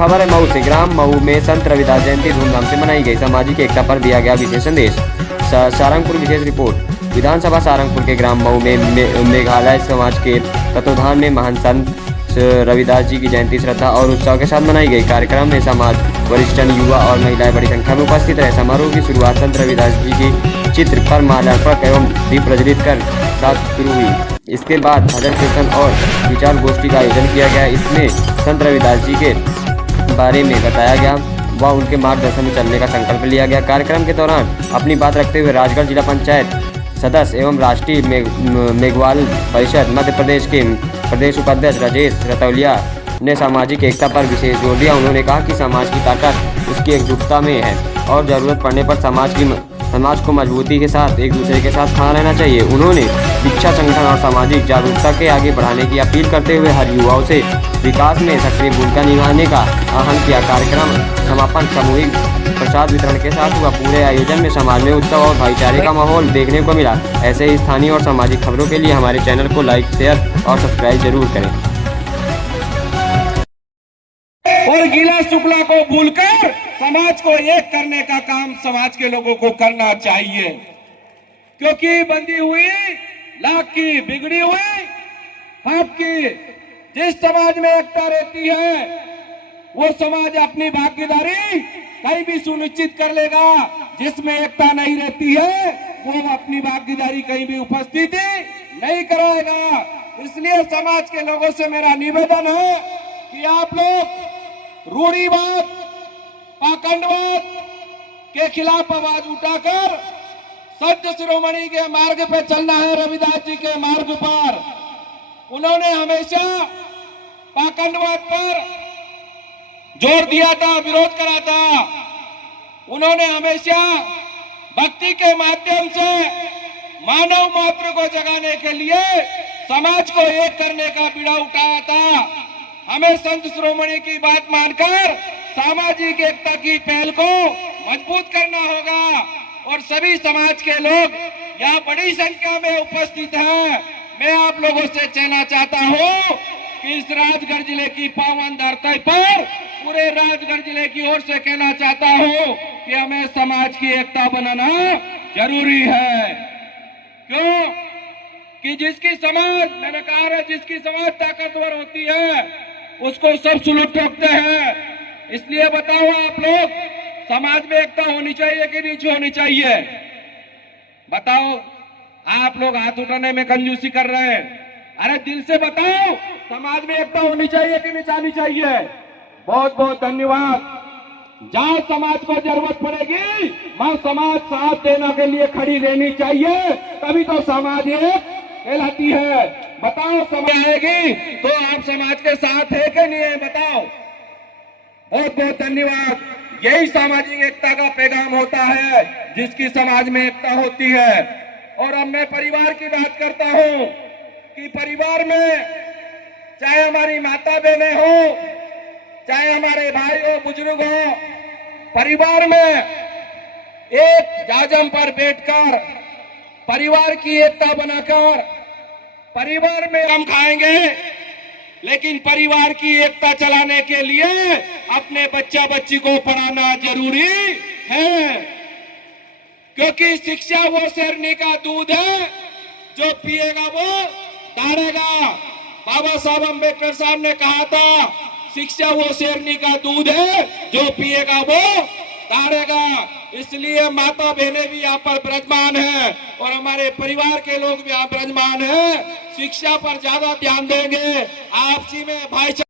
खबर है मऊ से। ग्राम मऊ में संत रविदास जयंती धूमधाम से मनाई गई। सामाजिक एकता पर दिया गया विशेष संदेश। सारंगपुर विशेष रिपोर्ट। विधानसभा सारंगपुर के ग्राम मऊ में मेघालय समाज के तत्वाधान में महान संत रविदास जी की जयंती श्रद्धा और उत्साह के साथ मनाई गई। कार्यक्रम में समाज, वरिष्ठजन, युवा और महिलाएं बड़ी संख्या में उपस्थित रहे। समारोह की शुरुआत संत रविदास जी की चित्र पर माल्यार्पण एवं दीप प्रज्वलित कर साथ शुरू हुई। इसके बाद भजन कीर्तन और विचार गोष्ठी का आयोजन किया गया। इसमें संत रविदास जी के बारे में बताया गया व उनके मार्गदर्शन में चलने का संकल्प लिया गया। कार्यक्रम के दौरान अपनी बात रखते हुए राजगढ़ जिला पंचायत सदस्य एवं राष्ट्रीय मेघवाल परिषद मध्य प्रदेश के प्रदेश उपाध्यक्ष राजेश रतौलिया ने सामाजिक एकता पर विशेष जोर दिया। उन्होंने कहा कि समाज की ताकत उसकी एकजुटता में है और जरूरत पड़ने पर समाज को मजबूती के साथ एक दूसरे के साथ खड़ा रहना चाहिए। उन्होंने शिक्षा, संगठन और सामाजिक जागरूकता के आगे बढ़ाने की अपील करते हुए हर युवाओं से विकास में सक्रिय भूमिका निभाने का आह्वान किया। कार्यक्रम समापन सामूहिक प्रसाद वितरण के साथ हुआ। पूरे आयोजन में समाज में उत्सव और भाईचारे का माहौल देखने को मिला। ऐसे ही स्थानीय और सामाजिक खबरों के लिए हमारे चैनल को लाइक, शेयर और सब्सक्राइब जरूर करें। और गीला शुक्ला को भूलकर समाज को एक करने का काम समाज के लोगों को करना चाहिए, क्योंकि बंधी हुई लाख की बिगड़ी हुई आपकी जिस समाज में एकता रहती है वो समाज अपनी भागीदारी कहीं भी सुनिश्चित कर लेगा। जिसमें एकता नहीं रहती है वो अपनी भागीदारी कहीं भी उपस्थिति नहीं कराएगा। इसलिए समाज के लोगों से मेरा निवेदन है कि आप लोग रूढ़िवाद, पाखंडवाद के खिलाफ आवाज उठाकर संत शिरोमणि के मार्ग पे चलना है। रविदास जी के मार्ग पर उन्होंने हमेशा पाखंडवाद पर जोर दिया था, विरोध करा था। उन्होंने हमेशा भक्ति के माध्यम से मानव मात्र को जगाने के लिए समाज को एक करने का बीड़ा उठाया था। हमें संत शिरोमणि की बात मानकर सामाजिक एकता की पहल को मजबूत करना होगा और सभी समाज के लोग यहाँ बड़ी संख्या में उपस्थित हैं। मैं आप लोगों से कहना चाहता हूँ कि इस राजगढ़ जिले की पावन धरती पर पूरे राजगढ़ जिले की ओर से कहना चाहता हूँ कि हमें समाज की एकता बनाना जरूरी है। क्यों कि जिसकी समाज, मैंने कहा है, जिसकी समाज ताकतवर होती है उसको सब सुलट ठोकते हैं। इसलिए बताओ आप लोग, समाज में एकता होनी चाहिए कि नहीं होनी चाहिए? बताओ। आप लोग हाथ उठाने में कंजूसी कर रहे हैं। अरे दिल से बताओ, समाज में एकता होनी चाहिए कि नहीं होनी चाहिए? बहुत बहुत धन्यवाद। जहां समाज को जरूरत पड़ेगी वहां समाज साथ देने के लिए खड़ी रहनी चाहिए, तभी तो समाज एक कहलाती है। बताओ, समय आएगी तो आप समाज के साथ है कि नहीं है? बताओ। बहुत बहुत धन्यवाद। यही सामाजिक एकता का पैगाम होता है जिसकी समाज में एकता होती है। और अब मैं परिवार की बात करता हूँ कि परिवार में चाहे हमारी माता बहनें हो, चाहे हमारे भाई हो, बुजुर्ग हो, परिवार में एक जाजम पर बैठकर परिवार की एकता बनाकर परिवार में हम खाएंगे, लेकिन परिवार की एकता चलाने के लिए अपने बच्चा बच्ची को पढ़ाना जरूरी है, क्योंकि शिक्षा वो शेरनी का दूध है, जो पिएगा वो दौड़ेगा। बाबा साहब अम्बेडकर साहब ने कहा था, शिक्षा वो शेरनी का दूध है, जो पिएगा वो दौड़ेगा। इसलिए माता बहनें भी यहाँ पर विराजमान है और हमारे परिवार के लोग भी यहाँ विराजमान है। शिक्षा पर ज्यादा ध्यान देंगे, आपसी में भाईचारा